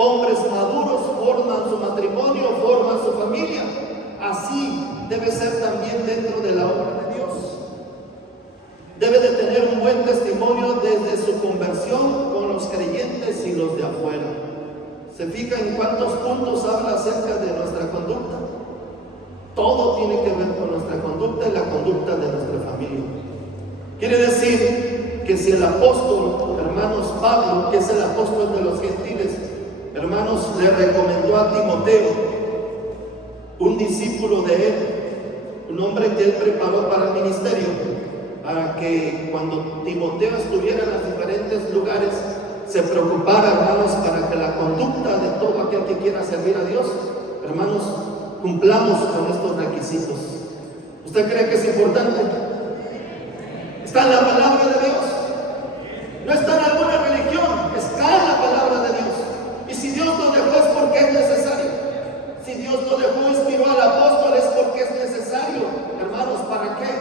hombres maduros forman su matrimonio, forman su familia. Así debe ser también dentro de la obra de Dios. Debe de tener un buen testimonio desde su conversión con los creyentes y los de afuera. ¿Se fija en cuántos puntos habla acerca de nuestra conducta? Todo tiene que ver con nuestra conducta y la conducta de nuestra familia. Quiere decir que si el apóstol, hermanos, Pablo, que es el apóstol de los gentiles, hermanos, le recomendó a Timoteo, un discípulo de él, un hombre que él preparó para el ministerio, para que cuando Timoteo estuviera en los diferentes lugares, se preocupara, hermanos, para que la conducta de todo aquel que quiera servir a Dios, hermanos, cumplamos con estos requisitos. ¿Usted cree que es importante? Está en la palabra de Dios. No está en alguna religión, está en la palabra de Dios. Y si Dios lo dejó es porque es necesario. Si Dios lo dejó, inspiró al apóstol, es porque es necesario. Hermanos, ¿para qué?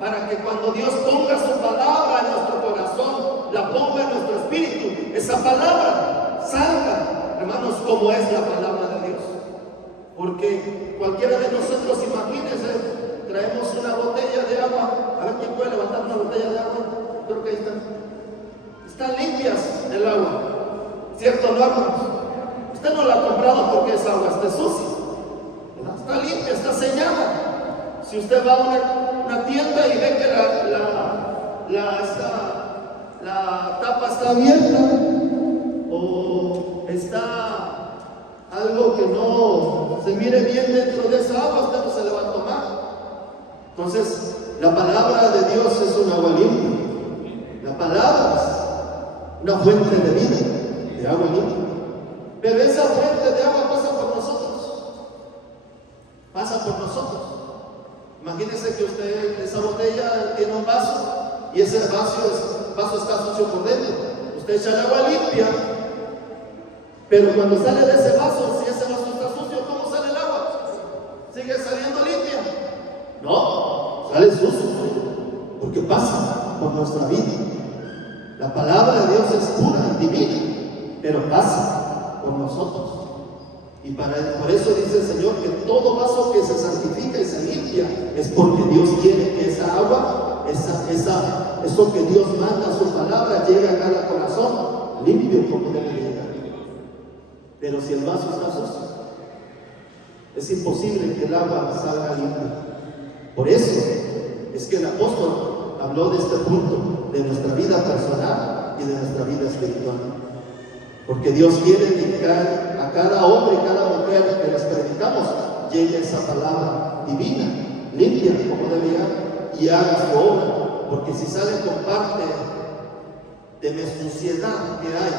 Para que cuando Dios ponga su palabra en nuestro corazón, la ponga en nuestro espíritu, esa palabra salga, hermanos, como es la palabra de Dios. Porque cualquiera de nosotros, imagínense, traemos una botella de agua. A ver, ¿quién puede levantar una botella de agua? Creo que ahí están. Están limpias el agua, ¿cierto, no, hermanos? Usted no la ha comprado porque esa agua esté sucia, ¿verdad? Está limpia, está sellada. Si usted va a una tienda y ve que la tapa está abierta o está algo que no se mire bien dentro de esa agua, usted no se le va a tomar. Entonces, la palabra de Dios es un agua limpia. La palabra es una fuente de vida, de agua limpia. Pero esa fuente de agua pasa por nosotros. Pasa por nosotros. Imagínense que usted, esa botella tiene un vaso y ese vaso está sucio por dentro. Usted echa el agua limpia, pero cuando sale de ese vaso, si ese vaso está sucio, ¿cómo sale el agua? ¿Sigue saliendo limpia? No, sale sucio, porque pasa por nuestra vida. La palabra de Dios es pura y divina, pero pasa por nosotros. Y por eso dice el Señor que todo vaso que se santifica y se limpia es porque Dios quiere que esa agua, eso que Dios manda, su palabra, llegue a cada corazón limpio como debe llegar. Pero si el vaso está sucio, es imposible que el agua salga limpia. Por eso es que el apóstol habló de este punto, de nuestra vida personal y de nuestra vida espiritual. Porque Dios quiere que a cada hombre y cada mujer que les predicamos llegue esa palabra divina, limpia como debe llegar, y haga su obra. Porque si sale con parte de la suciedad que hay,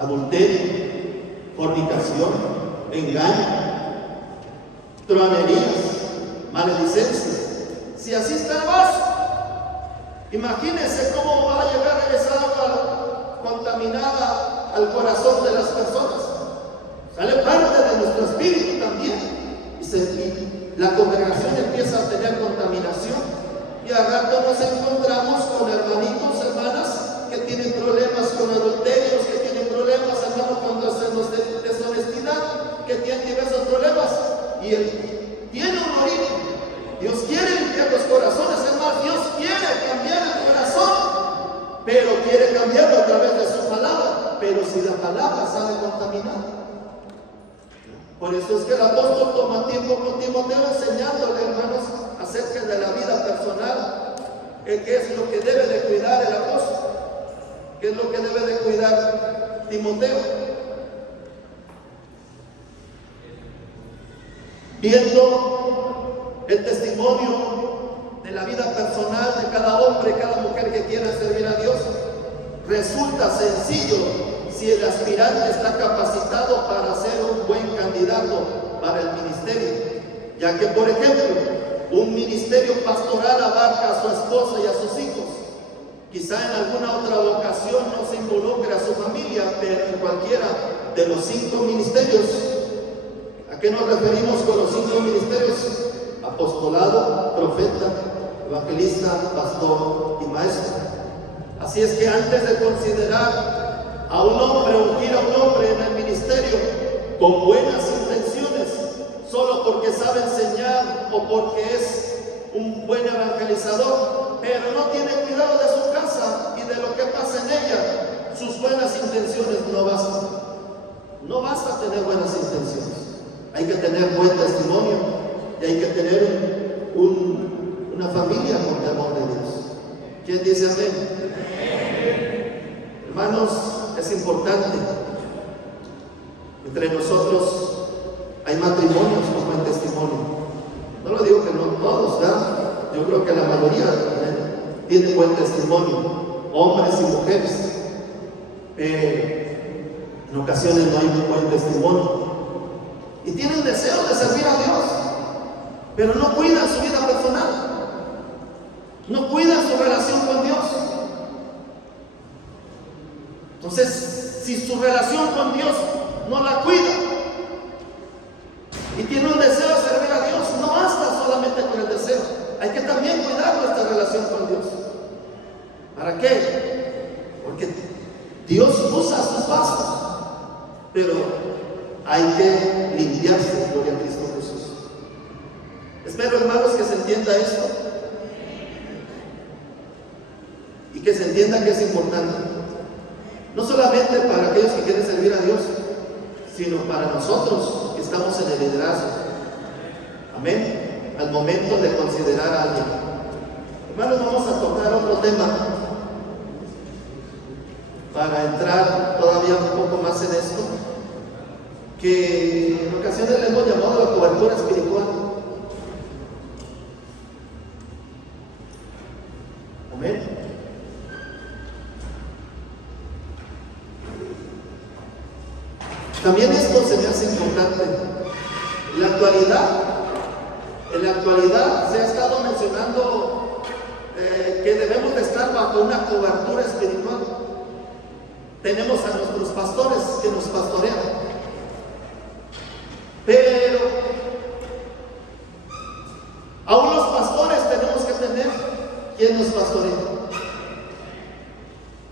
adulterio, fornicación, engaño, truanerías, maledicencias, si así está el vaso, imagínense cómo va a llegar esa agua contaminada al corazón de las personas. Sale parte de nuestro espíritu también, y la congregación empieza a tener contaminación, y al rato nos encontramos con hermanitos, hermanas que tienen problemas con adulterios, que tienen problemas, hermanos, con deshonestidad, que tienen diversos problemas, y tiene un origen. Dios quiere limpiar los corazones, hermanos. Dios quiere cambiar el corazón, pero quiere cambiarlo a través de su palabra. Pero si la palabra sale contaminada, por eso es que el apóstol toma tiempo con Timoteo enseñándole, hermanos, acerca de la vida personal, qué es lo que debe de cuidar el apóstol, qué es lo que debe de cuidar Timoteo. Viendo el testimonio de la vida personal de cada hombre y cada mujer que quiera servir a Dios, resulta sencillo si el aspirante está capacitado para ser un buen candidato para el ministerio, ya que, por ejemplo, un ministerio pastoral abarca a su esposa y a sus hijos. Quizá en alguna otra ocasión no se involucre a su familia, pero en cualquiera de los 5 ministerios. ¿A qué nos referimos con los 5 ministerios? Apostolado, profeta, evangelista, pastor y maestro. Así es que antes de considerar a un hombre ungido con buenas intenciones, solo porque sabe enseñar o porque es un buen evangelizador, pero no tiene cuidado de su casa y de lo que pasa en ella, sus buenas intenciones no bastan. No basta tener buenas intenciones. Hay que tener buen testimonio y hay que tener una familia con temor de Dios. ¿Quién dice amén? Hermanos, es importante. Entre nosotros hay matrimonios con buen testimonio. No lo digo que no todos, ¿verdad? Yo creo que la mayoría tiene buen testimonio, hombres y mujeres. En ocasiones no hay un buen testimonio y tienen deseo de servir a Dios, pero no cuidan su vida personal, no cuidan su relación con Dios. Entonces, si su relación con Dios no la cuida y tiene un deseo de servir a Dios, no basta solamente con el deseo, hay que también cuidar nuestra relación con Dios. ¿Para qué? Porque Dios usa sus vasos, pero hay que limpiarse, gloria a Cristo Jesús. Espero, hermanos, que se entienda esto y que se entienda que es importante, no solamente para aquellos que quieren servir a Dios, sino para nosotros que estamos en el liderazgo. Amén. Al momento de considerar a alguien. Hermanos, vamos a tocar otro tema para entrar todavía un poco más en esto, que en ocasiones le hemos llamado la cobertura espiritual. Amén. También esto se me hace importante. En la actualidad se ha estado mencionando que debemos de estar bajo una cobertura espiritual. Tenemos a nuestros pastores que nos pastorean, pero aún los pastores tenemos que tener quien nos pastorea.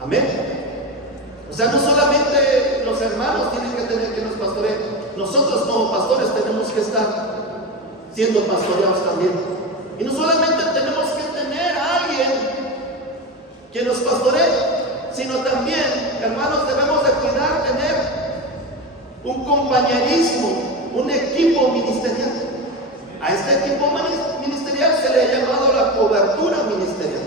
Amén. O sea, no solamente los hermanos tienen que tener quien nos pastoree, nosotros como pastores tenemos que estar siendo pastoreados también. Y no solamente tenemos que tener a alguien que nos pastoree, sino también, hermanos, debemos de cuidar, tener un compañerismo, un equipo ministerial. A este equipo ministerial se le ha llamado la cobertura ministerial.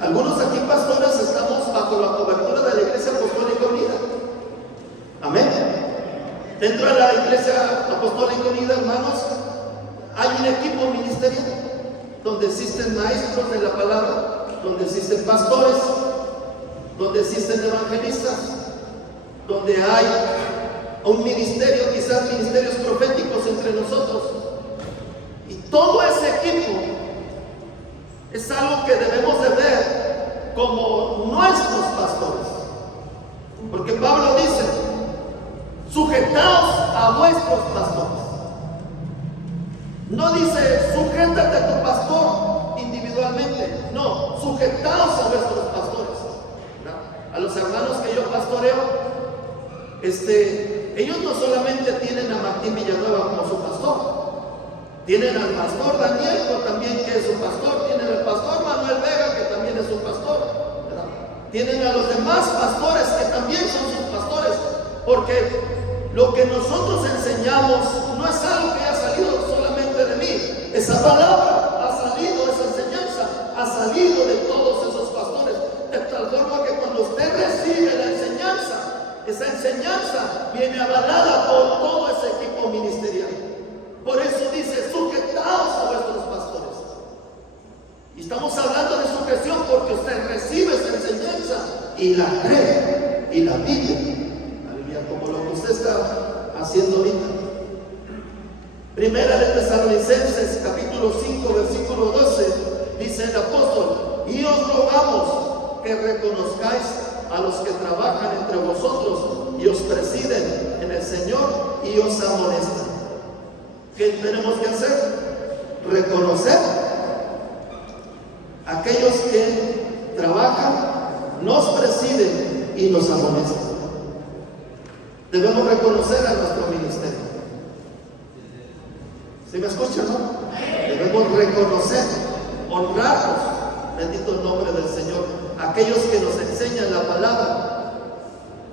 Algunos aquí pastores estamos bajo la cobertura de la Iglesia Apostólica Unida. Amén. Dentro de la Iglesia Apostólica Unida, hermanos, hay un equipo ministerial donde existen maestros de la palabra, donde existen pastores, donde existen evangelistas, donde hay un ministerio, quizás ministerios proféticos entre nosotros. Y todo ese equipo es algo que debemos de ver como nuestros pastores. Porque Pablo dice, sujetaos a vuestros pastores. No dice, sujétate a tu pastor individualmente. No, sujetaos a vuestros pastores. ¿No? A los hermanos que yo pastoreo, ellos no solamente tienen a Martín Villanueva como su pastor, tienen al pastor Daniel, también que es su pastor, tienen al pastor Manuel Vega, que también es su pastor, ¿verdad? Tienen a los demás pastores que también son sus pastores, porque lo que nosotros enseñamos no es algo que haya salido solamente de mí. Esa palabra ha salido, esa enseñanza ha salido de todos esos pastores, de tal forma que cuando usted recibe la enseñanza, esa enseñanza viene avalada por todo ese equipo ministerial. Por eso dice, sujetaos a vuestros pastores. Y estamos hablando de sujeción porque usted recibe esa enseñanza y la cree y la vive. Aleluya, como lo que usted está haciendo ahorita. Primera de Tesalonicenses, capítulo 5, versículo 12, dice el apóstol, y os rogamos que reconozcáis a los que trabajan entre vosotros y os presiden en el Señor y os amonestan. ¿Qué tenemos que hacer? Reconocer a aquellos que trabajan, nos presiden y nos amonestan. Debemos reconocer a nuestro ministerio. ¿Sí me escuchan, no? Debemos reconocer, honrarlos, bendito el nombre del Señor, aquellos que nos enseñan la palabra.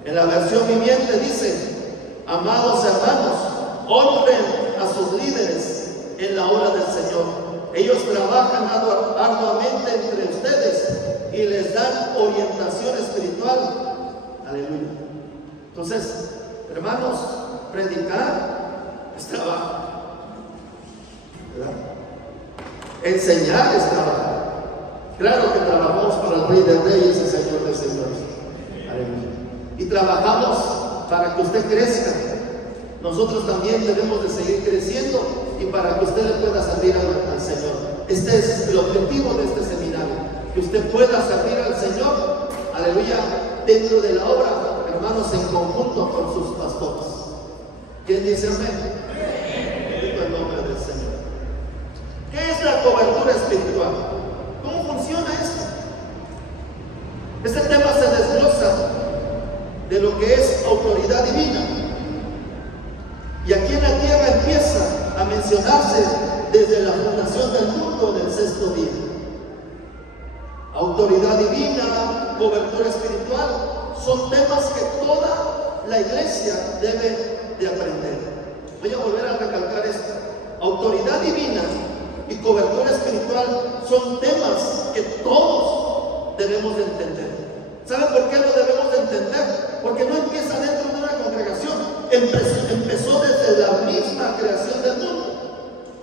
En la versión viviente dice: amados hermanos, honren a sus líderes en la obra del Señor. Ellos trabajan arduamente entre ustedes y les dan orientación espiritual. Aleluya. Entonces, hermanos, predicar es trabajo, ¿verdad? Enseñar es trabajar. Claro que trabajamos para el Rey de Reyes y Señor de Señores. Aleluya. Y trabajamos para que usted crezca. Nosotros también debemos de seguir creciendo y para que usted le pueda servir al Señor. Este es el objetivo de este seminario, que usted pueda servir al Señor, aleluya, dentro de la obra, hermanos, en conjunto con sus pastores. ¿Quién dice amén? Bendito el nombre del Señor. ¿Qué es la cobertura espiritual? ¿Cómo funciona esto? Este tema se desglosa de lo que es autoridad divina. Y aquí en la tierra empieza a mencionarse desde la fundación del mundo del sexto día. Autoridad divina, cobertura espiritual, son temas que toda la iglesia debe de aprender. Voy a volver a recalcar esto. Autoridad divina y cobertura espiritual son temas que todos debemos de entender. ¿Saben por qué lo debemos de entender? Porque no empieza dentro de una congregación, empezó desde la misma creación del mundo.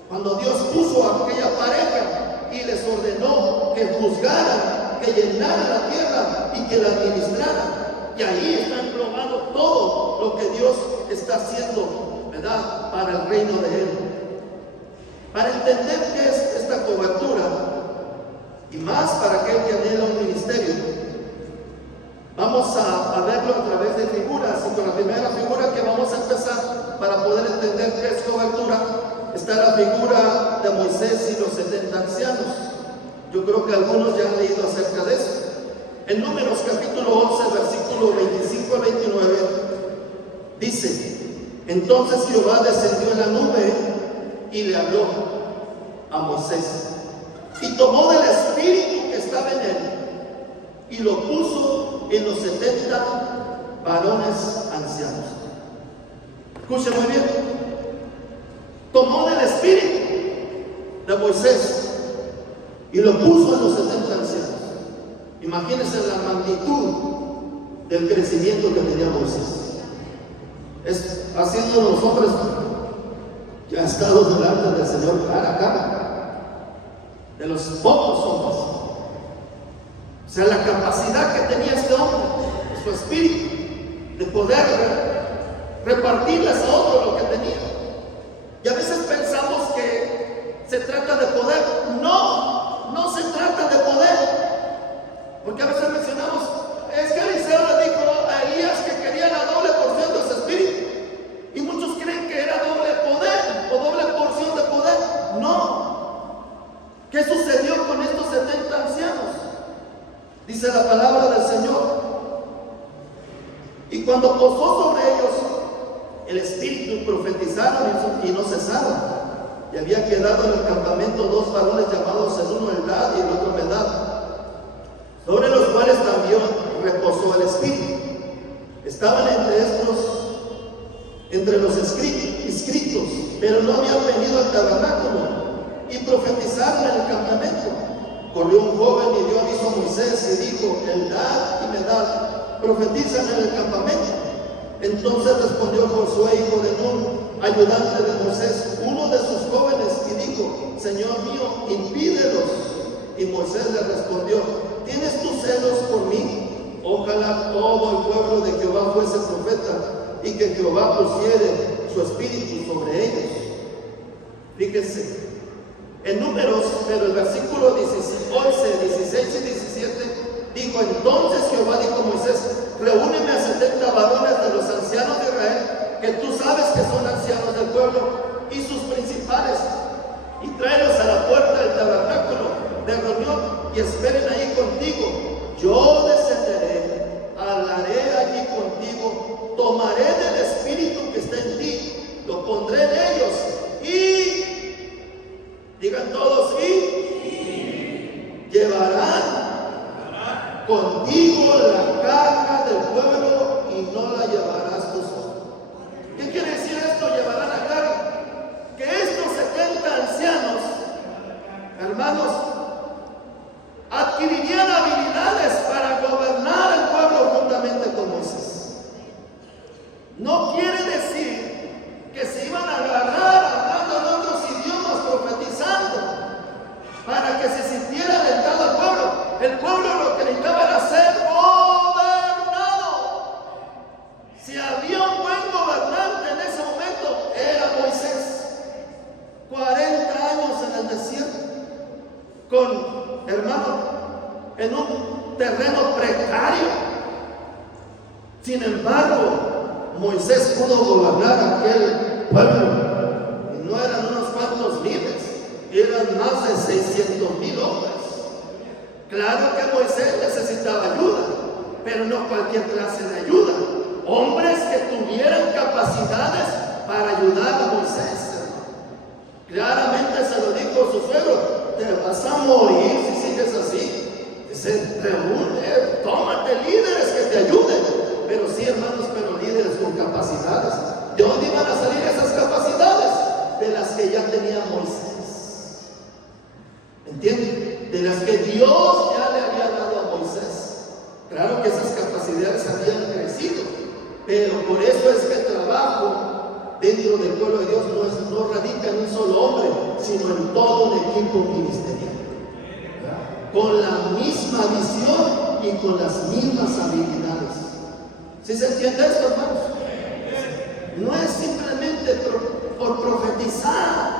Cuando Dios puso a aquella pareja y les ordenó que juzgaran, que llenaran la tierra y que la administraran. Y ahí está englobado todo lo que Dios está haciendo, ¿verdad?, para el reino de Él. Para entender qué es esta cobertura, y más para aquel que anhela un ministerio, vamos a verlo a través de figuras. Y con la primera figura que vamos a empezar, para poder entender qué es cobertura, está la figura de Moisés y los 70 ancianos. Yo creo que algunos ya han leído acerca de esto. En Números capítulo 11, versículo 25 al 29, dice: entonces Jehová descendió en la nube y le habló a Moisés, y tomó del espíritu que estaba en él y lo puso en los 70 varones ancianos. Escuchen muy bien. Tomó del espíritu de Moisés y lo puso en los 70 ancianos. Imagínense la magnitud del crecimiento que tenía Moisés. Ha sido uno de los hombres que ha estado delante del Señor cara a cara, de los pocos hombres. O sea, la capacidad que tenía este hombre, su espíritu, de poder repartirles a otros lo que tenía. Y a veces pensamos que se trata de poder. No se trata de poder. Porque a veces mencionamos, es que Eliseo le dijo a Elías que quería la doble porción de su espíritu. Y muchos creen que era doble poder o doble porción de poder. No. ¿Qué sucedió con estos 70 ancianos? Dice la palabra del Señor: y cuando posó sobre ellos el espíritu, profetizaron y no cesaron. Y había quedado en el campamento 2 varones llamados, el uno Eldad y el otro Medad, sobre los cuales también reposó el espíritu. Estaban entre los inscritos, pero no habían venido al tabernáculo, y profetizaron en el campamento. Corrió un joven y dio aviso a Moisés y dijo: Eldad y Medad profetizan en el campamento. Entonces respondió Josué, hijo de Nun, ayudante de Moisés, uno de sus jóvenes, y dijo: Señor mío, impídelos. Y Moisés le respondió: ¿tienes tus celos por mí? Ojalá todo el pueblo de Jehová fuese profeta, y que Jehová pusiere su espíritu sobre ellos. Fíjense, en Números, pero el versículo 11, 16 y 17, dijo: entonces Jehová dijo a Moisés: reúneme a 70 varones de los ancianos de Israel, que tú sabes que son ancianos del pueblo, y sus principales, y tráelos a la puerta del tabernáculo de reunión, y esperen ahí contigo. Yo descenderé, hablaré allí contigo, tomaré del contigo la carga del pueblo y no la llevarás tú solo. ¿Qué quiere decir esto? Llevarán la carga. Que estos 70 ancianos, hermanos, adquirirían habilidades para gobernar el pueblo juntamente con Moisés. No quiere decir que se iban a agarrar hablando en otros idiomas, profetizando, para que se sintiera alentado el pueblo. El pueblo lo que necesitaba era ser gobernado. Si había un buen gobernante en ese momento, era Moisés. 40 años en el desierto, con, hermano, en un terreno precario. Sin embargo, Moisés pudo gobernar aquel pueblo. Y no eran unos cuantos miles, eran más de 600,000 hombres. Claro que Moisés necesitaba ayuda, pero no cualquier clase de ayuda. Hombres que tuvieran capacidades para ayudar a Moisés. Claramente se lo dijo su suegro: te vas a morir si sigues así. Dice: reúne, tómate líderes que te ayuden. Pero sí, hermanos, pero líderes con capacidades. ¿De dónde iban a salir esas capacidades? De las que ya tenía Moisés. ¿Entienden? De las que Dios ya le había dado a Moisés. Claro que esas capacidades habían crecido, pero por eso es que el trabajo dentro del pueblo de Dios no radica en un solo hombre, sino en todo un equipo ministerial, con la misma visión y con las mismas habilidades. ¿Sí se entiende esto, hermanos? No es simplemente por profetizar,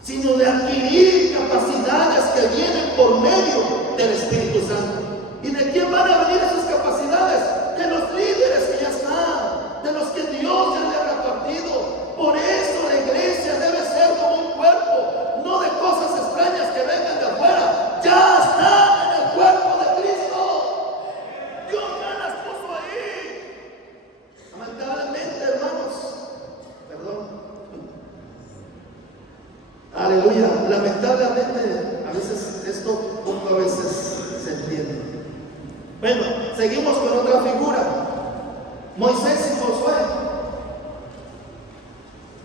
sino de adquirir capacidades que vienen por medio del Espíritu Santo. ¿Y de quién van a venir esas capacidades? De los líderes que ya están, de los que Dios ya le ha repartido. Por eso la iglesia debe ser como un cuerpo, no de cosas extrañas que vengan de afuera. Ya están en el cuerpo de Cristo. Dios ya las puso ahí. Lamentablemente, hermanos, perdón, aleluya, lamentablemente a veces esto poco a veces se entiende. Bueno, seguimos con otra figura, Moisés y Josué.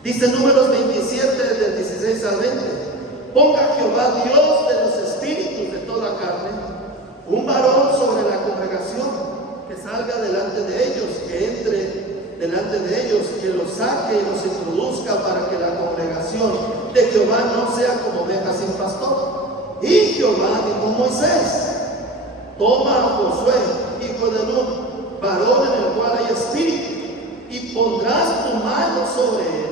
Dice Números 27 del 16 al 20: ponga Jehová Dios de los espíritus de toda carne un varón sobre la congregación, que salga delante de ellos, que entre delante de ellos, que los saque y los introduzca, para que la congregación de Jehová no sea como oveja sin pastor. Y Jehová dijo a Moisés: toma a Josué, hijo de Nun, varón en el cual hay espíritu, y pondrás tu mano sobre él,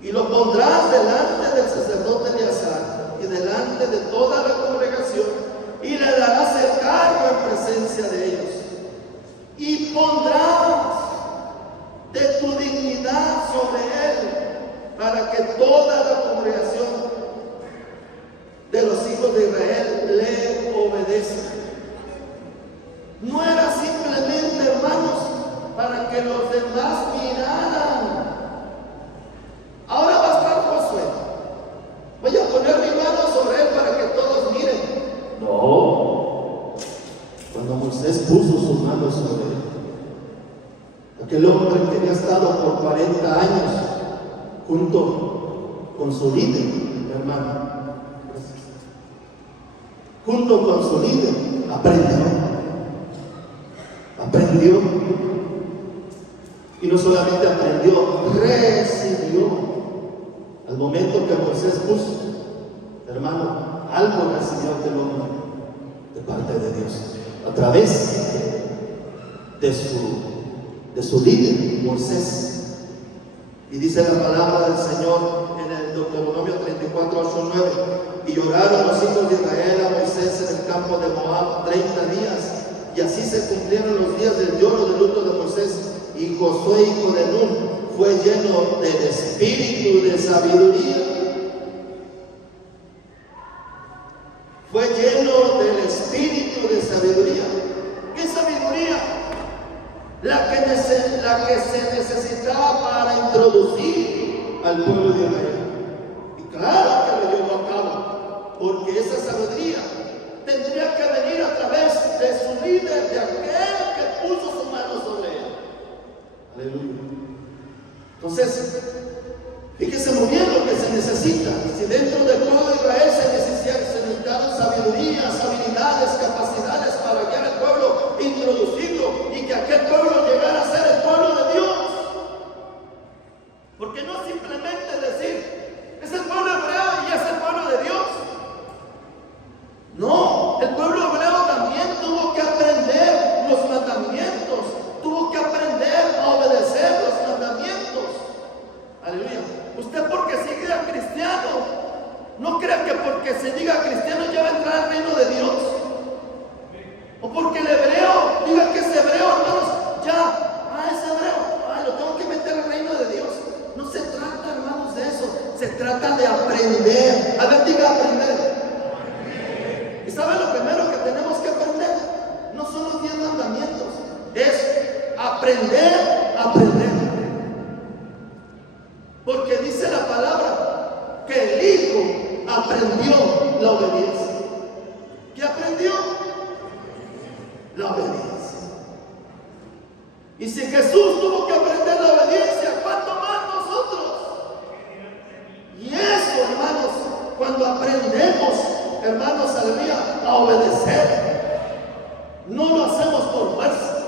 y lo pondrás delante del sacerdote Eleazar y delante de toda la congregación, y le darás el cargo en presencia de ellos, y pondrás de tu dignidad sobre él, para que toda la congregación de los hijos de Israel le obedezca. No era simplemente, hermanos, para que los demás miraran. Ahora va a estar Josué. Voy a poner mi mano sobre él para que todos miren. No. Cuando Moisés puso sus manos sobre él, aquel hombre que había estado por 40 años junto con su líder, hermano, junto con su líder, aprendió, y no solamente aprendió, recibió. Al momento que Moisés puso, hermano, algo recibió aquel hombre de parte de Dios, a través de su líder, Moisés. Y dice la palabra del Señor en el Deuteronomio 34, 8, 9: y lloraron los hijos de Israel a Moisés en el campo de Moab 30 días, y así se cumplieron los días del lloro del luto de Moisés. Y Josué, hijo de Nun, fue lleno del espíritu de sabiduría. Fue lleno del espíritu de sabiduría. ¿Qué sabiduría? La que se necesitaba para introducir al pueblo de Israel. Y claro que lo llevó a cabo, porque esa sabiduría tendría que venir a través Entonces, fíjese muy bien lo que se necesita. Si dentro del pueblo de Israel se necesitaban sabidurías, habilidades, capacidades para guiar al pueblo, introducirlo y que aquel pueblo llegara a ser el pueblo de Dios. Porque no simplemente decir, es el pueblo hebreo y es el pueblo de Dios. No, el pueblo hebreo también tuvo que aprender los mandamientos, tuvo que aprender a obedecer los mandamientos. Aleluya. Usted porque se diga cristiano, no crea que porque se diga cristiano ya va a entrar al reino de Dios. O porque el hebreo diga que es hebreo, hermanos, ya, es hebreo, lo tengo que meter al reino de Dios. No se trata, hermanos, de eso. Se trata de aprender. A ver, diga aprender. ¿Y sabe lo primero que tenemos que aprender? No son los 10 mandamientos, es aprender a aprender. Porque dice la palabra que el Hijo aprendió la obediencia. ¿Qué aprendió? La obediencia. Y si Jesús tuvo que aprender la obediencia, ¿cuánto más nosotros? Y eso, hermanos, cuando aprendemos, hermanos, aleluya, a obedecer, no lo hacemos por fuerza,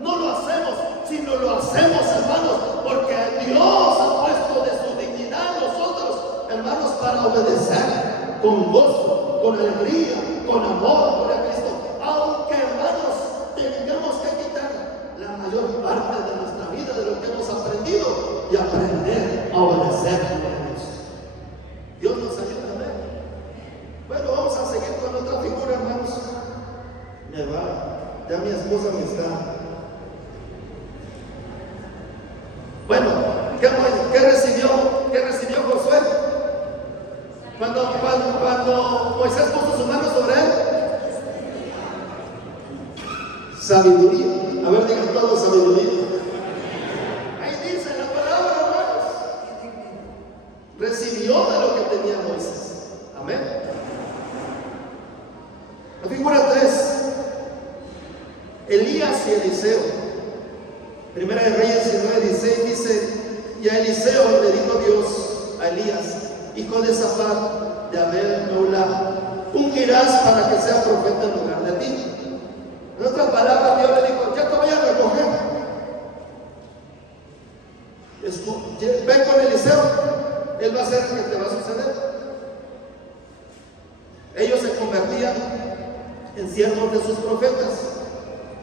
no lo hacemos, sino lo hacemos, hermanos, porque Dios ha puesto de su dignidad en nosotros, hermanos, para obedecer con gozo, con alegría, con amor por Cristo. Aunque, hermanos, tengamos que quitar la mayor parte de nuestra vida de lo que hemos aprendido y aprender a obedecer a Dios. Dios nos ayuda, amén. Bueno, vamos a seguir con otra figura, hermanos. Ya mi esposa me está. Bueno, ¿qué recibió Josué? Cuando Moisés puso su mano sobre él. Sabiduría. A ver, digan todos sabiduría. Ahí dice la palabra, hermanos. Recibió de lo que tenía Moisés. Amén. La figura 3. Elías y Eliseo. Primera de Reyes 19:16 dice: y a Eliseo le dijo Dios a Elías, hijo de Safat, de Abel Meulá, ungirás para que sea profeta en lugar de ti. En otras palabras, Dios le dijo: ya te voy a recoger. Ven con Eliseo, él va a ser el que te va a suceder. Ellos se convertían en siervos de sus profetas.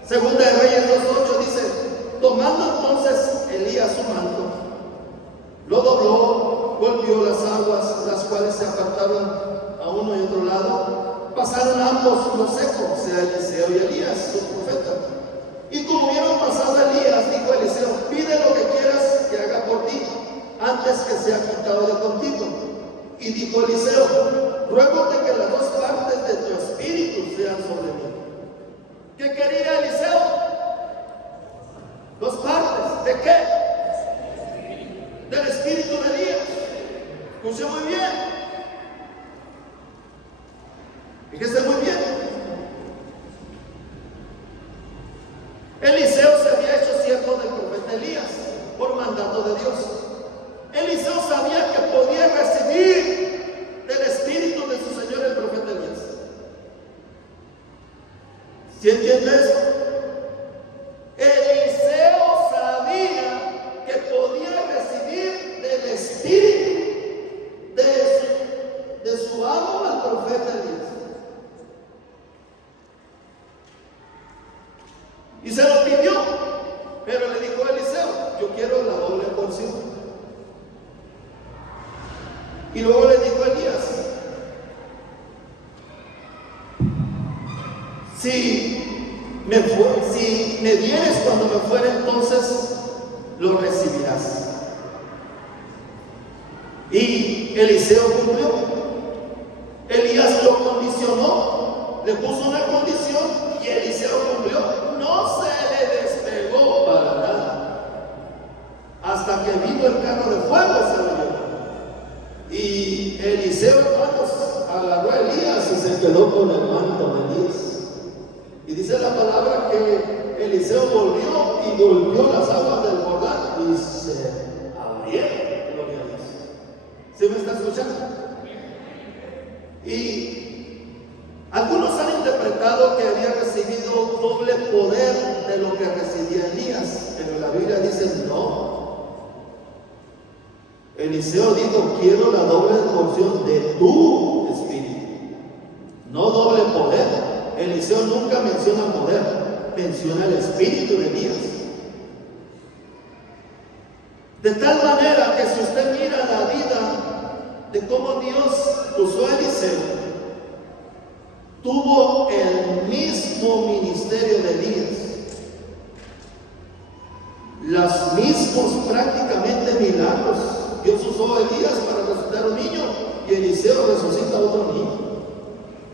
Segunda de Reyes 2:8 dice: tomando entonces Elías su manto, lo dobló, volvió las aguas, las cuales se apartaron a uno y otro lado, pasaron ambos lo seco, o sea, Eliseo y Elías, su profeta. Y como vieron pasado a Elías, dijo Eliseo: pide lo que quieras que haga por ti, antes que sea quitado de contigo. Y dijo Eliseo: ruégote que las 2 partes de tu espíritu sean sobre mí. ¿Qué quería Eliseo? 2 partes. ¿De qué? Del espíritu de Elías. Escuche muy bien. Fíjese muy bien. Eliseo se había hecho siervo del profeta Elías por mandato de Dios. Eliseo sabía que podía recibir del espíritu de su Señor el profeta Elías. ¿Sí entiendes? Eliseo sabía que podía recibir del espíritu de su amo al profeta Elías. Y se lo pidió, pero le dijo a Eliseo: yo quiero la doble porción. Y luego le dijo a Elías: si me vienes cuando me fuere, entonces lo recibirás. Y Eliseo cumplió. Elías lo condicionó, le puso una condición y Eliseo cumplió. No se le despegó para nada hasta que vino el carro de fuego, se lo llevó. Y Eliseo, hermanos, agarró a Elías y se quedó con el manto de Elías. Y dice la palabra que Eliseo volvió y golpeó las aguas del Jordán y se abrieron. ¿Sí me está escuchando? Y algunos han interpretado que había recibido doble poder de lo que recibía Elías, pero la Biblia dice no. Eliseo dijo: quiero la doble porción de tu espíritu, no doble poder. Eliseo nunca menciona poder, menciona el espíritu de Elías. De tal manera que si usted mira la vida de cómo Dios usó a Eliseo, tuvo el mismo ministerio de Elías, los mismos prácticamente milagros. Dios usó a Elías para resucitar un niño y Eliseo resucita a otro niño.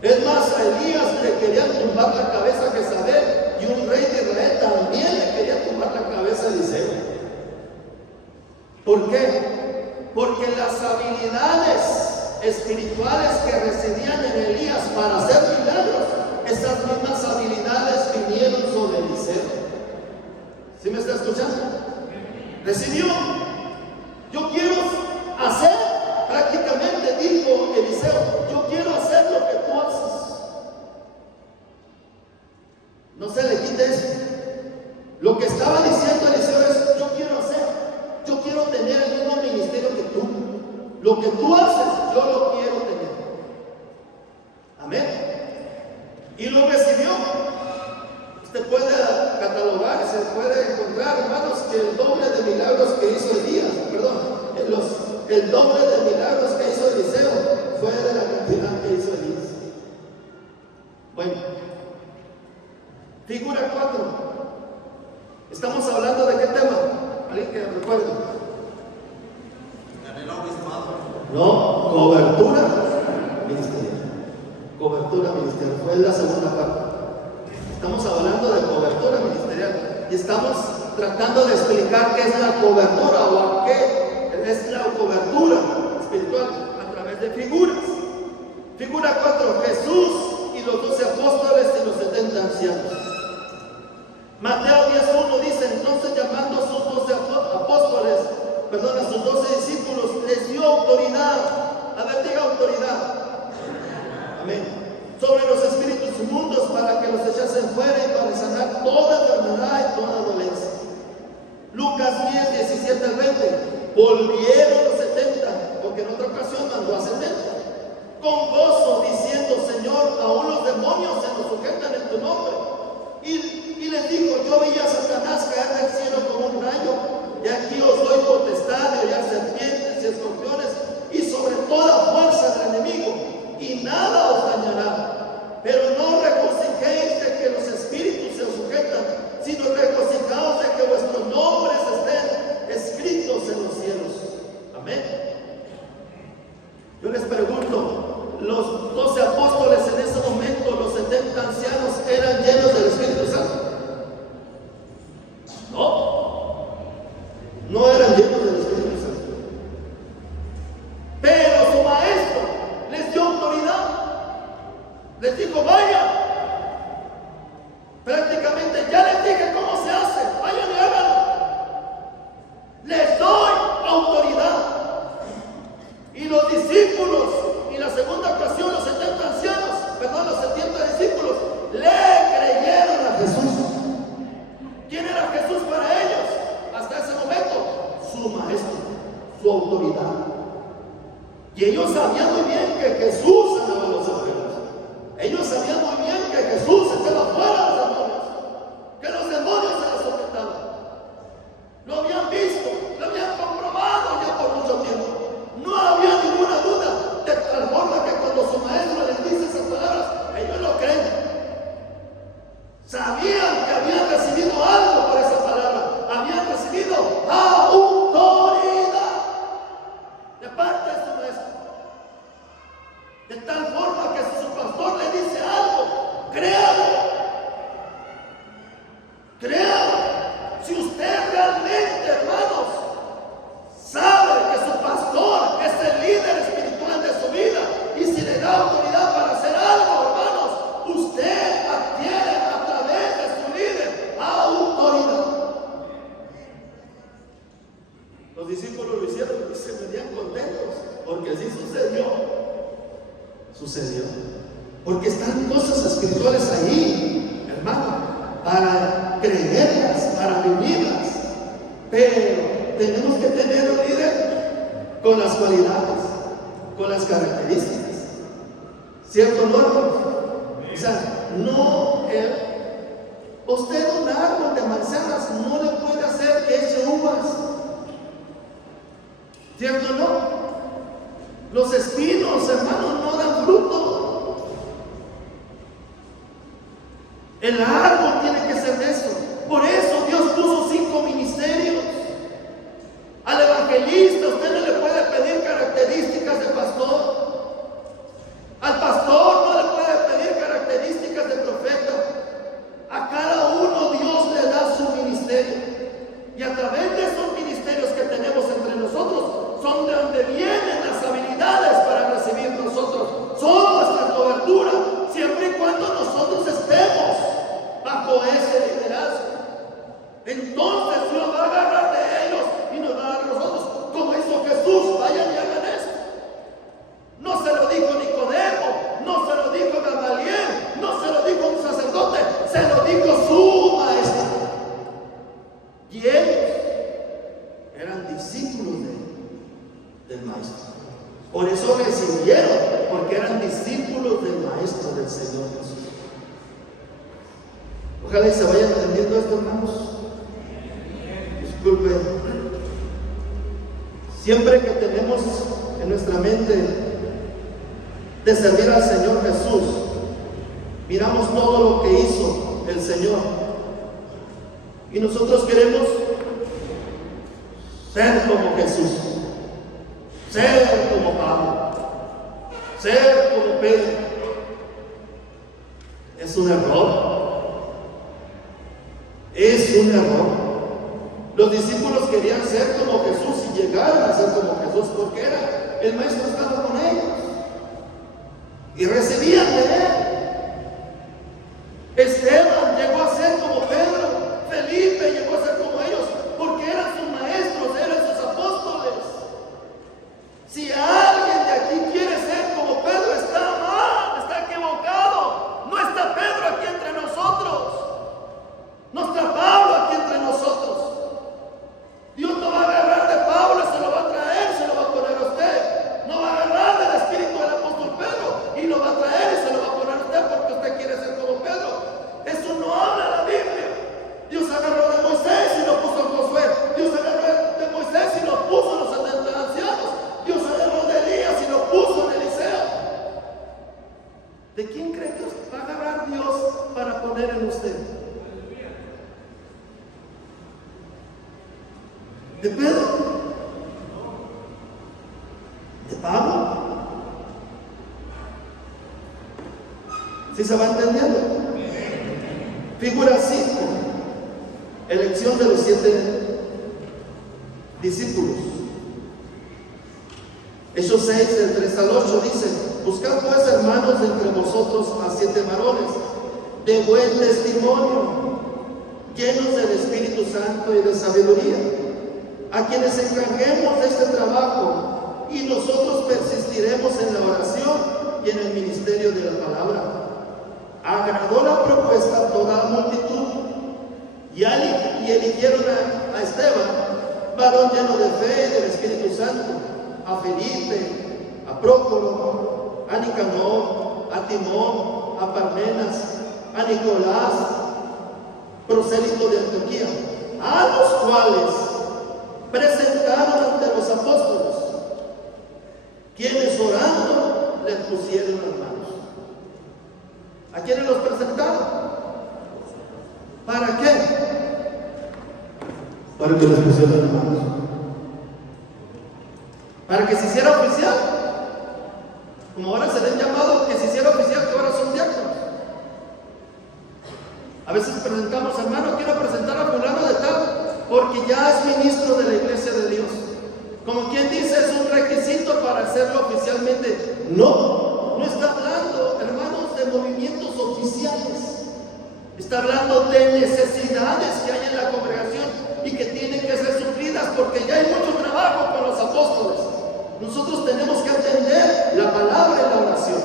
Es más, a Elías le querían tumbar la cabeza a Jezabel y un rey de Israel también le quería tumbar la cabeza a Eliseo. ¿Por qué? Porque las habilidades espirituales que residían en Elías para hacer milagros, esas mismas habilidades vinieron sobre Eliseo. ¿Sí me está escuchando? Recibió. Yo quiero hacer, prácticamente dijo Eliseo, yo quiero hacer lo que tú haces. No se le quite eso. Lo que estaba diciendo Eliseo es: yo quiero hacer, yo quiero tener el mismo ministerio que tú. Lo que tú haces, yo lo quiero tener. Amén. Y lo recibió. Usted puede catalogar, se puede encontrar, hermanos, que el doble de milagros que hizo Elías, el doble de milagros que hizo Eliseo fue de la cantidad que hizo Elías. Bueno, figura 4. Estamos hablando de qué tema. ¿Alguien que recuerde? No, cobertura ministerial. Cobertura ministerial fue la segunda parte. Estamos hablando de cobertura ministerial y estamos tratando de explicar qué es la cobertura o a qué es la cobertura espiritual a través de figuras. Figura 4: Jesús y los 12 apóstoles y los 70 ancianos. Mateo 10:1 dice: entonces, llamando a sus 12 apóstoles, a sus 12 discípulos, les dio autoridad. A ver, diga autoridad. Amén. Sobre los espíritus inmundos para que los echasen fuera y para sanar toda enfermedad y toda dolencia. Lucas 10:17 al 20. Volvieron los 70, porque en otra ocasión mandó a 70, con gozo, diciendo: Señor, aún los demonios se nos sujetan en tu nombre. Y les dijo: yo vi a Satanás caer del cielo como un rayo, y aquí os doy potestad de hollar serpientes y escorpiones y sobre toda fuerza del enemigo, y nada os dañará. Pero no regocijéis de que los espíritus se os sujetan, sino regocijaos de que vuestros nombres estén escritos en los cielos. Amén. Yo les pregunto, ¿los 12 apóstoles en ese momento, los 70 ancianos, eran llenos del Espíritu Santo? No eran llenos del Espíritu Santo. Pero su maestro les dio autoridad. Les dijo: vayan. Prácticamente ya les dije cómo se hace. Vayan y háganlo. Les doy autoridad. Y los discípulos, y la segunda ocasión, los 70 ancianos, los 70 discípulos, le creyeron a Jesús. ¿Quién era Jesús para ellos? Hasta ese momento, su maestro, su autoridad. Y ellos sabían muy bien que Jesús sanaba a los enfermos. Ellos sabían muy bien que Jesús echaba fuera a los demonios, que los demonios se les sujetaban. Lo habían visto, lo habían comprobado ya por mucho tiempo. No había ninguna duda, de tal forma que cuando su maestro les dice esas palabras, ellos lo creen. Sabían que habían recibido algo por esa palabra, habían recibido autoridad de parte de su maestro. De tal forma que si su pastor le dice algo, créalo. Créalo. Si usted realmente, hermanos, sabe que su pastor es el líder espiritual de su vida, y si le da autoridad para hacer algo, hermanos, usted adquiere a través de su líder autoridad. Los discípulos lo hicieron y se venían contentos. ¿Por para creerlas, para vivirlas. Pero tenemos que tener un líder con las cualidades, con las características. ¿Cierto, no, hermanos? O sea, no, usted un árbol de manzanas no le puede hacer que eche uvas. ¿Cierto, no? Los espinos, hermanos, no dan fruto. El árbol tiene que ser de eso. Por eso Dios puso 5 ministerios. Al evangelista usted no le puede pedir características de pastor. Al pastor no le puede pedir características de profeta. A cada uno Dios le da su ministerio. Y a través de esos ministerios que tenemos entre nosotros, son de donde vienen las habilidades para recibir nosotros. Son nuestra cobertura, siempre y cuando nosotros estemos bajo ese liderazgo. Entonces Dios va a agarrar de ellos y nos va a dar a nosotros, como hizo Jesús: vayan y hagan esto. No se lo dijo Nicodemo, no se lo dijo Gamaliel, no se lo dijo un sacerdote, se lo dijo su maestro. Y ellos eran discípulos del maestro. Por eso recibieron, porque eran discípulos del maestro, del Señor Jesús. Ojalá y se vaya entendiendo esto, hermanos. Disculpe. Siempre que tenemos en nuestra mente de servir al Señor Jesús, miramos todo lo que hizo el Señor, y nosotros queremos ser como Jesús, ser como Pablo, ser como Pedro. Es un error. Es un error. Los discípulos querían ser como Jesús y llegaron a ser como Jesús, porque el maestro estaba con ellos y recibían de él. Esteban llegó a ser como Pedro, Felipe llegó a ser como ellos, porque eran sus maestros, eran sus apóstoles. Si alguien de aquí quiere ser como Pedro, está mal, está equivocado. No está Pedro aquí entre nosotros, no está Pablo aquí entre nosotros. Dios no va a agarrar de Pablo, se lo va a traer, se lo va a poner a usted. No va a agarrar del espíritu del apóstol Pedro y lo va a traer y se lo va a poner a usted, porque usted quiere ser como Pedro. Eso no habla la Biblia. Dios agarró de Moisés y lo puso en Josué. Dios agarró de Moisés y lo puso en los 70 ancianos. Dios agarró de Elías y lo puso en Eliseo. ¿De quién cree que va a agarrar Dios para poner en usted? ¿De Pedro? ¿De Pablo? ¿Sí se va entendiendo? Figura 5. Elección de los 7 discípulos. Hechos 6, del 3 al 8 dice: buscad pues, hermanos, de entre vosotros a 7 varones de buen testimonio, llenos del Espíritu Santo y de sabiduría, a quienes encarguemos de este trabajo, y nosotros persistiremos en la oración y en el ministerio de la palabra. Agradó la propuesta a toda la multitud, y eligieron a Esteban, varón lleno de fe y del Espíritu Santo, a Felipe, a Prócoro, a Nicanor, a Timón, a Parmenas, a Nicolás, prosélito de Antioquía, a los cuales presentaron ante los apóstoles, quienes orando les pusieron las manos. ¿A quiénes los presentaron? ¿Para qué? Para que les pusieran las manos. Para que se hiciera oficial. Como ahora se le han llamado que se hiciera oficial, que ahora son diáconos. A veces presentamos, hermano, quiero presentar a fulano de tal, porque ya es ministro de la iglesia de Dios. Como quien dice, es un requisito para hacerlo oficialmente. No, no está hablando, hermanos, de movimientos oficiales. Está hablando de necesidades que hay en la congregación y que tienen que ser suplidas, porque ya hay mucho trabajo con los apóstoles. Nosotros tenemos que atender la palabra y la oración.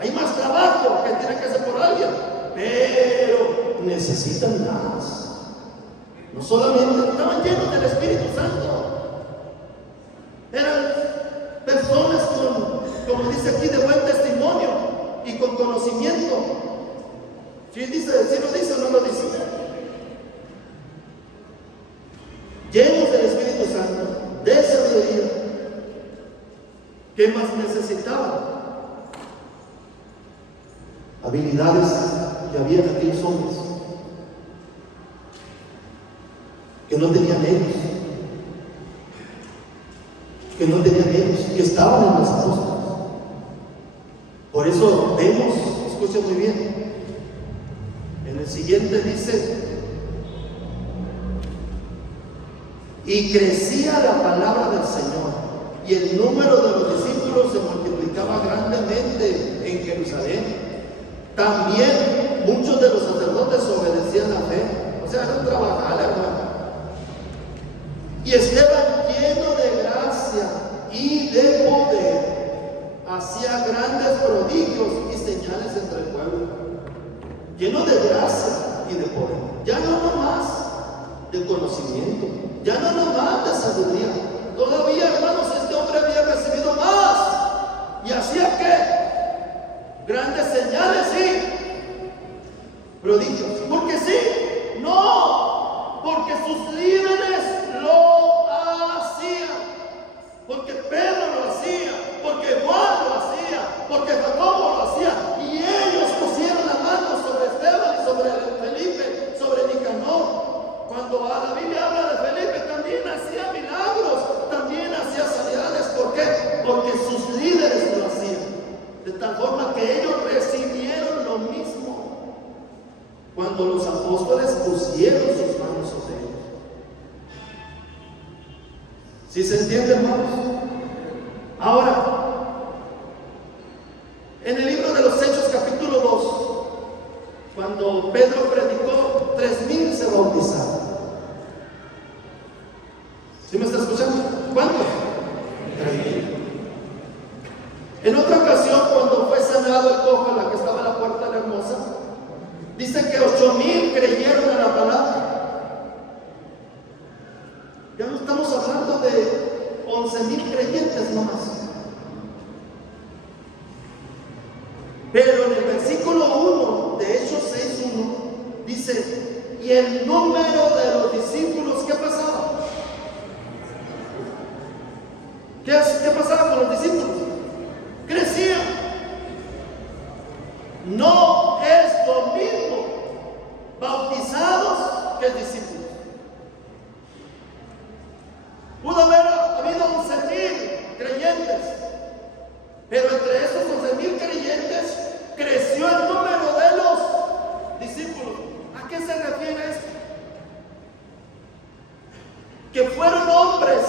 Hay más trabajo que tiene que hacer por alguien, pero necesitan más. No solamente estaban llenos del Espíritu Santo, eran personas como dice aquí, de buen testimonio y con conocimiento. ¿Sí lo dice o no lo dice? Llenos del Espíritu Santo, de sabiduría. ¿Qué más necesitaban? Habilidades que había en aquellos hombres que no tenían ellos, que estaban en los apóstoles. Por eso vemos, escuchen muy bien, en el siguiente dice: y crecía la palabra del Señor, y el número de los discípulos se multiplicaba grandemente en Jerusalén. También muchos de los sacerdotes obedecían la fe. O sea, era un trabajar, hermano. Y Esteban, lleno de gracia y de poder, hacía grandes prodigios y señales entre el pueblo. Lleno de gracia y de poder. Ya no nomás de conocimiento, ya no nomás de sabiduría. Todavía, hermanos, este hombre había recibido más. ¿Y hacía qué? Grandes señales y prodigios. ¿Porque sí? No, porque sus líderes lo hacían, porque Pedro lo hacía, porque Juan lo hacía, porque Jacobo lo hacía, y ellos pusieron la mano sobre Esteban y sobre Felipe, sobre Nicanor. Cuando la Biblia habla de Felipe, también hacía milagros, también hacía sanidades. ¿Por qué? Porque sus líderes lo hacían, de tal forma que ellos recibieron lo mismo cuando los apóstoles pusieron sus manos sobre ellos. ¿Sí se entiende, hermanos? Ahora, en el libro de los Hechos, capítulo 2, cuando Pedro predicó, 3,000 se bautizaron. ¿Sí me está escuchando? ¿Cuántos? 3,000. En otra ocasión, cuando fue sanado el cojo, la que estaba en la puerta de la hermosa, dice que 8,000 creyeron en la palabra. Ya no estamos hablando de 11,000 creyentes nomás. Pero en el versículo 1 de Hechos 6:1 dice: y el número de los discípulos, ¿qué pasaba? ¿Qué pasaba con los discípulos? Crecían. No es lo mismo bautizados que discípulos. Pudo haber habido 11,000 creyentes, pero entre esos 11,000 creyentes creció el número de los discípulos. ¿A qué se refiere esto? Que fueron hombres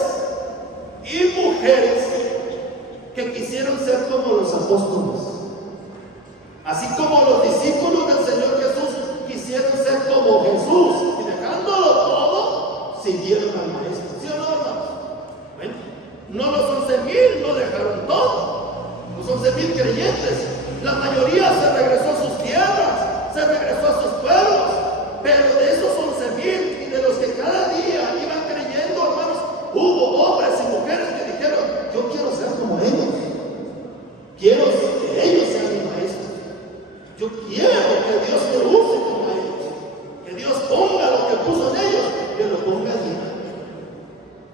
y mujeres que quisieron ser como los apóstoles, así como los discípulos del Señor Jesús quisieron ser como Jesús, y dejándolo todo, siguieron al Maestro. ¿Sí o no, hermanos? Bueno, no los 11,000 no dejaron todo. Los 11,000 creyentes, la mayoría se regresó a sus tierras, se regresó a sus pueblos, pero de esos 11,000 y de los que cada día iban creyendo, hermanos, hubo hombres y mujeres que dijeron: yo quiero ser como ellos, quiero que ellos sean mi maestro, yo quiero que Dios me use como ellos, que Dios ponga lo que puso en ellos, que lo ponga en mí.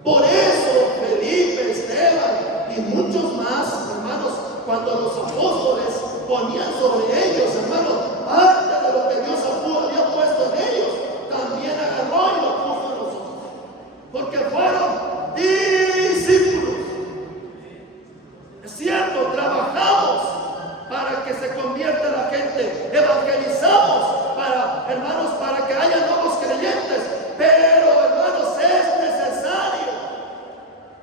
Por eso Felipe, Esteban y muchos más, hermanos, cuando los apóstoles ponían sobre ellos, hermanos, parte de lo que Dios había puesto en ellos, también agarró y lo puso en nosotros, porque fueron discípulos. Es cierto, trabajamos para que se convierta la gente, evangelizamos para, hermanos, para que haya nuevos creyentes, pero, hermanos, es necesario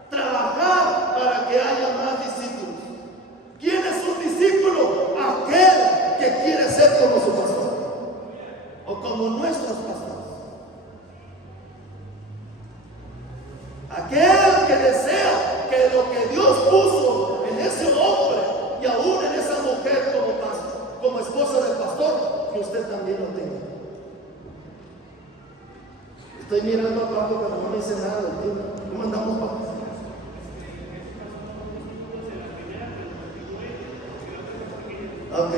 trabajar para que haya más discípulos. ¿Quién es un discípulo? Aquel que quiere ser como su pastor o como nuestros pastores, aquel que desea que lo que Dios puso en ese hombre y aún en esa mujer como esposa del pastor, que usted también lo tenga. Estoy mirando a Paco, pero no me dice nada del tiempo. ¿Cómo andamos, Paco? Ok.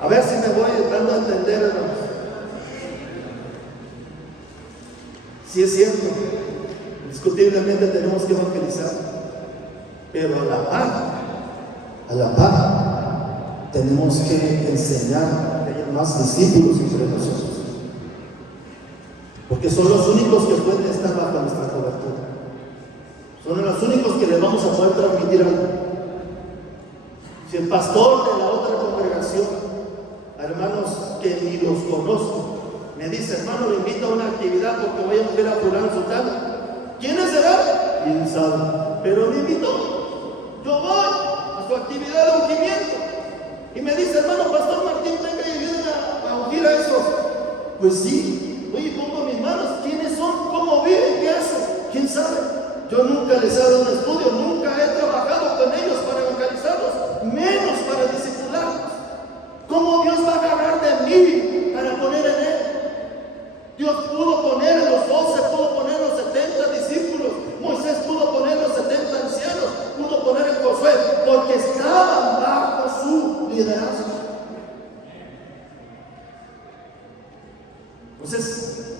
A ver si me voy dando a entender, hermanos. Sí es cierto, indiscutiblemente tenemos que evangelizar, pero a la par, tenemos que enseñar que haya más discípulos entre nosotros, porque son los únicos que pueden estar bajo nuestra cobertura, son los únicos que les vamos a poder transmitir algo. Si el pastor de la otra congregación, hermanos que ni los conozco, me dice, hermano, le invito a una actividad porque voy a ver a fulano sultano. ¿Quiénes serán? ¿Quién sabe? Pero me invitó. Yo voy a su actividad de ungimiento. Y me dice, hermano, pastor Martín, venga y ayúdenme a ungir a esos. Pues sí, voy y pongo mis manos. ¿Quiénes son? ¿Cómo viven? ¿Qué hacen? ¿Quién sabe? Yo nunca les he dado un estudio, nunca he trabajado con ellos para evangelizarlos, menos para discipularlos. ¿Cómo Dios va a agarrar de mí para poner en él? Dios pudo poner en los 12, pudo poner en los 70 discípulos, Moisés pudo poner en los 70 ancianos, pudo poner en Josué, porque estaban bajo su liderazgo. Entonces,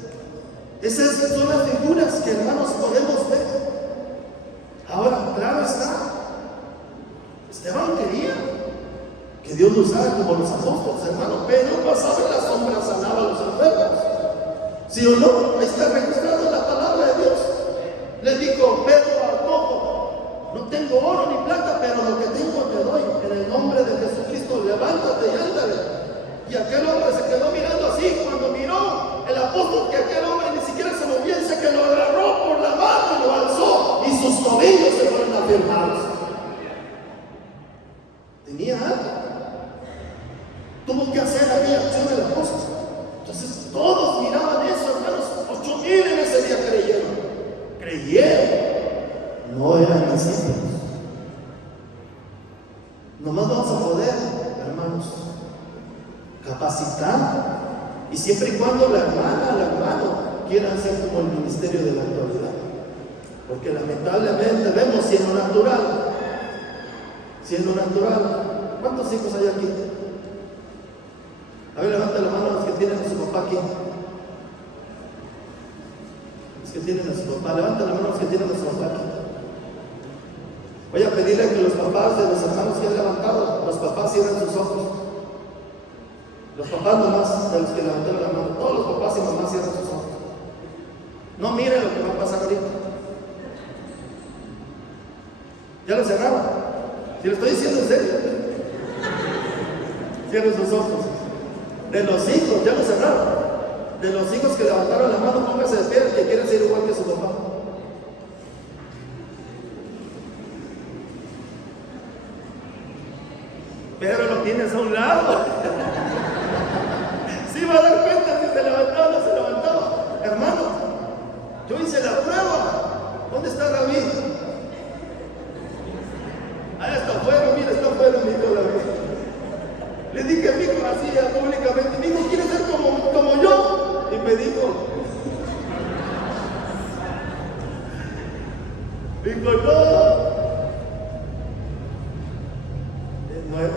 esas son las figuras que, hermanos, podemos ver. Ahora, claro está, Esteban quería que Dios lo usara como los apóstoles, hermano. Pedro pasaba en la sombra, sanaba a los enfermos. ¿Sí o no? Ahí está registrado la palabra de Dios. Le dijo Pedro al cojo: no tengo oro ni plata, pero lo que tengo te doy. En el nombre de Jesucristo, levántate y ándale. Y aquel hombre se quedó mirando así. Cuando miró el apóstol que aquel hombre ni siquiera se movía, dice que lo agarró por la mano y lo alzó, y sus tobillos se fueron afirmados. Tenía algo. Tuvo que hacer la acción del apóstol. Entonces todos miraban eso, hermanos. 8,000 en ese día creyeron, no eran discípulos. Nomás vamos a poder, hermanos, capacitar, y siempre y cuando la hermana, el hermano quieran ser como el ministerio de la actualidad, porque lamentablemente vemos siendo natural. ¿Cuántos hijos hay aquí? A ver, levanta la mano los que tienen a su papá aquí. Los que tienen a su papá, levanta la mano los que tienen a su papá aquí. Voy a pedirle que los papás de los hermanos que han levantado, los papás cierren sus ojos. Los papás nomás, de los que levantaron la mano, todos los papás y mamás cierran sus ojos. No miren lo que va a pasar ahorita. Ya lo cerraron. Si lo estoy diciendo en serio. Cierren sus ojos. De los hijos, ya lo cerraron. De los hijos que levantaron la mano, póngase de pie, el que quiera ser igual que su papá. Pero lo tienes a un lado. Sí va a dar cuenta si se levantaba o no se levantaba. Hermano, yo hice la prueba. ¿Dónde está David? Ahí está afuera, mira, está afuera mi hijo David. Le dije a mi hijo así públicamente: mi hijo quiere ser como yo. Y me dijo, no.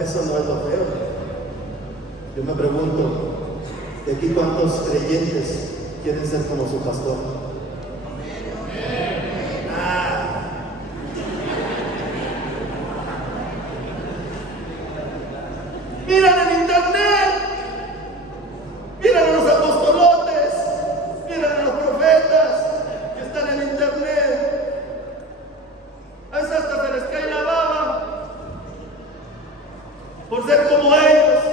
Eso no es lo feo. Yo me pregunto, ¿de aquí cuántos creyentes quieren ser como su pastor? Miran en internet, miran a los apostolotes, miran a los profetas que están en internet. A veces hasta se les cae la baba por ser como ellos.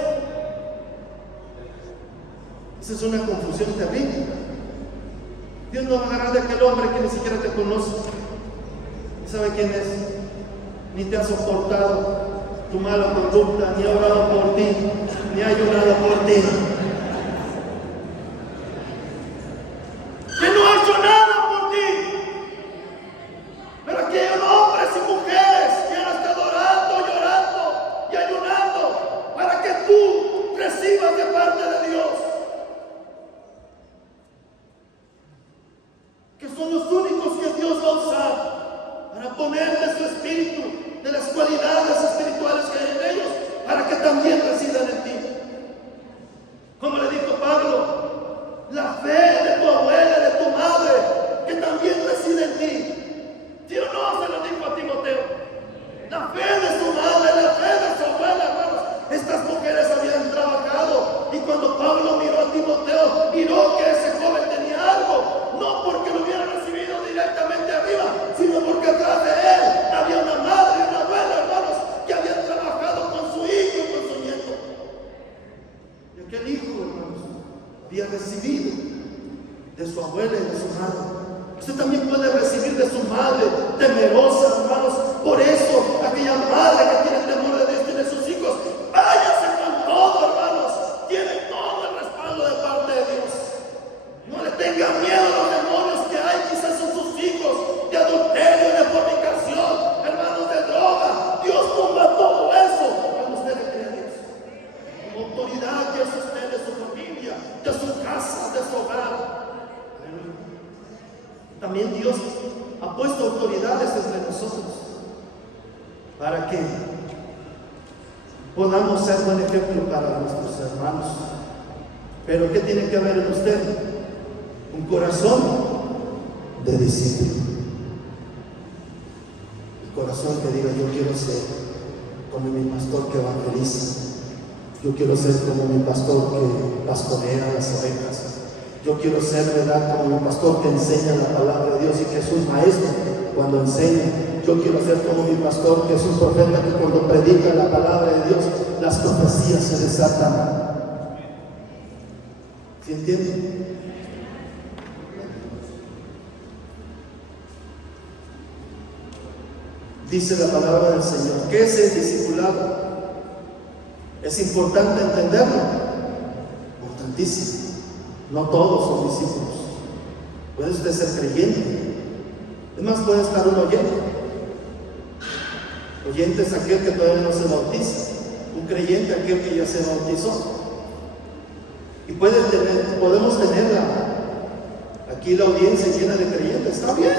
Esa es una confusión terrible. Dios no va a agarrar de aquel hombre que ni siquiera te conoce, ni sabe quién es, ni te ha soportado tu mala conducta, ni ha orado por ti, ni ha ayunado por ti. Que no ha hecho nada por ti. Pero aquí hay hombres y mujeres que han estado orando, llorando y ayunando para que tú recibas de parte de Dios. había recibido de su abuela y de su madre. Usted también puede recibir de su madre, temerosa, hermanos. Por eso, aquella madre que tiene temor de Dios, tiene sus hijos, váyase con todo, hermanos. Tiene todo el respaldo de parte de Dios. No le tengan miedo a los demonios que hay quizás en sus hijos, de adulterio, de fornicación, hermanos, de droga. Dios tumba todo eso cuando usted le cree a Dios. Como autoridad que es usted de su familia, de su casa, de su hogar. También Dios ha puesto autoridades entre nosotros para que podamos ser buen ejemplo para nuestros hermanos. Pero ¿qué tiene que haber en usted? Un corazón de discípulo. El corazón que diga: yo quiero ser como mi pastor que evangeliza. Yo quiero ser como mi pastor que pastorea las ovejas. Yo quiero ser, ¿verdad?, como un pastor que enseña la palabra de Dios y que es un maestro cuando enseña. Yo quiero ser como mi pastor que es un profeta que cuando predica la palabra de Dios, las profecías se desatan. ¿Sí entienden? Dice la palabra del Señor. ¿Qué es el discipulado? Es importante entenderlo. Importantísimo. No todos son discípulos. Puede usted ser creyente. Es más, puede estar un oyente. Oyente es aquel que todavía no se bautiza. Un creyente aquel que ya se bautizó. Y podemos tener aquí la audiencia llena de creyentes. Está bien.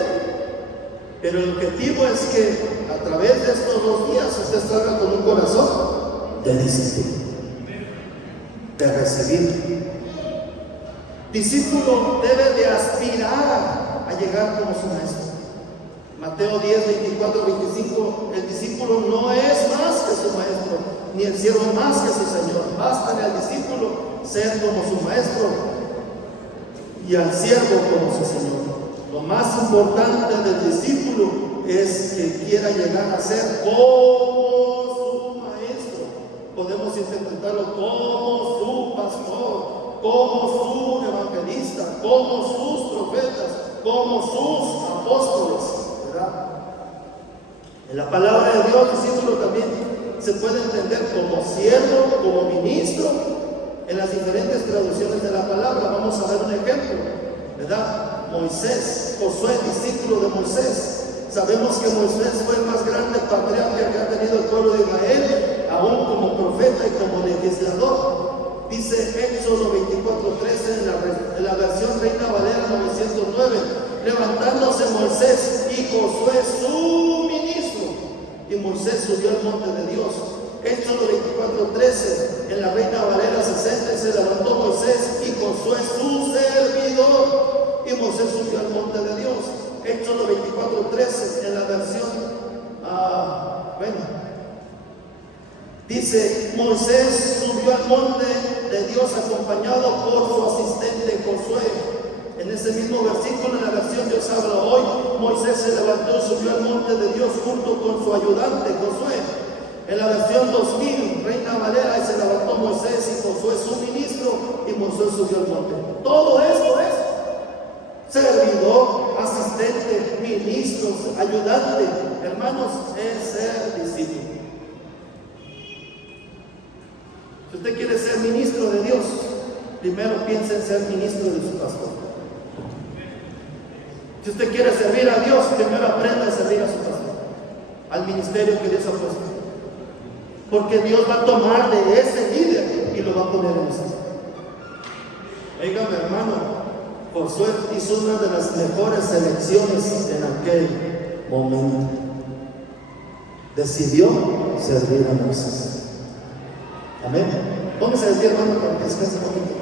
Pero el objetivo es que a través de estos 2 días usted salga con un corazón de discípulo, de recibir. Discípulo debe de aspirar a llegar como su maestro. Mateo 10, 24, 25. El discípulo no es más que su maestro, ni el siervo más que su señor. Basta al discípulo ser como su maestro y al siervo como su señor. Lo más importante del discípulo es que quiera llegar a ser como su maestro. Podemos interpretarlo como su pastor, como su evangelista, como sus profetas, como sus apóstoles, ¿verdad? En la palabra de Dios, discípulo también se puede entender como siervo, como ministro, en las diferentes traducciones de la palabra. Vamos a ver un ejemplo, ¿verdad? Moisés, Josué, discípulo de Moisés. Sabemos que Moisés fue el más grande patriarca que ha tenido el pueblo de Israel, aún como profeta y como legislador. Dice Éxodo 24:13 en la versión Reina Valera 909, levantándose Moisés y Josué su ministro, y Moisés subió al monte de Dios. Éxodo 24:13 en la Reina Valera 60, se levantó Moisés y Josué su servidor, y Moisés subió al monte de Dios. Éxodo 24:13 en la versión dice: Moisés subió al monte de Dios acompañado por su asistente Josué. En ese mismo versículo, en la versión Dios habla hoy, Moisés se levantó y subió al monte de Dios junto con su ayudante Josué. En la versión 2000, Reina Valera, se levantó Moisés y Josué su ministro, y Moisés subió al monte. Todo esto es servidor, asistente, ministro, ayudante. Hermanos, es ser discípulo. Si usted quiere ser ministro de Dios, primero piense en ser ministro de su pastor. Si usted quiere servir a Dios, primero aprenda a servir a su pastor, al ministerio que Dios ha puesto. Porque Dios va a tomar de ese líder y lo va a poner en usted. Oígame, hermano, Josué hizo una de las mejores selecciones en aquel momento. Decidió servir a Moisés. Amén. Póngase de pie, hermano, para que descanse un poquito.